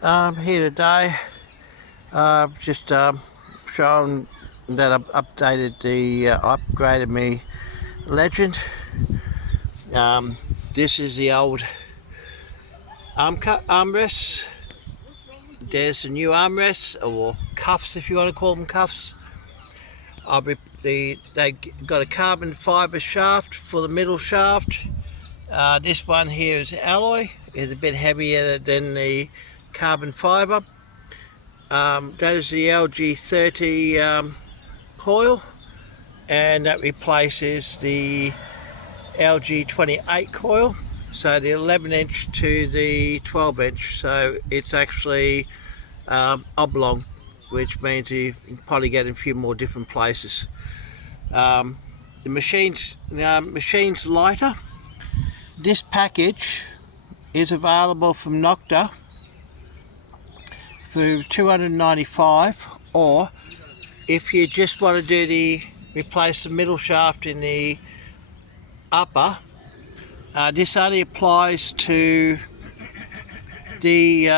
Here today, just showing that I've updated upgraded me Legend. This is the old armrests. There's the new armrests, or cuffs if you want to call them cuffs. They got a carbon fibre shaft for the middle shaft. This one here is alloy. It's a bit heavier than the carbon fibre. That is the LG30 coil, and that replaces the LG28 coil. So the 11 inch to the 12 inch. So it's actually oblong, which means you can probably get in a few more different places. The machine's lighter. This package is available from Nokta for $295, or if you just want to do replace the middle shaft in the upper, this only applies to the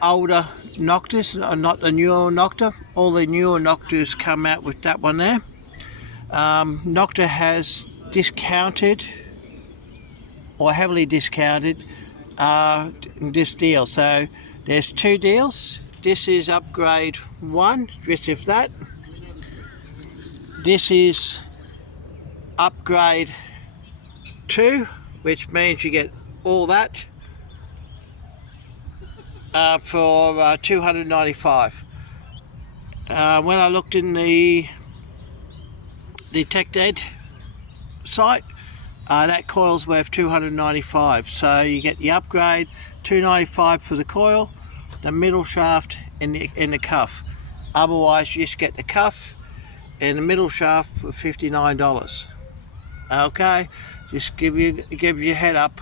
older Noktas, not the newer Nokta. All the newer Noktas come out with that one there. Nokta has discounted, or heavily discounted, this deal. So there's two deals. This is upgrade 1, just if that. This is upgrade 2, which means you get all that for $295. When I looked in the TechDead site, that coil's worth $295. So you get the upgrade, $295 for the coil, the middle shaft, and the cuff. Otherwise, you just get the cuff and the middle shaft for $59. Okay, just give you a head up.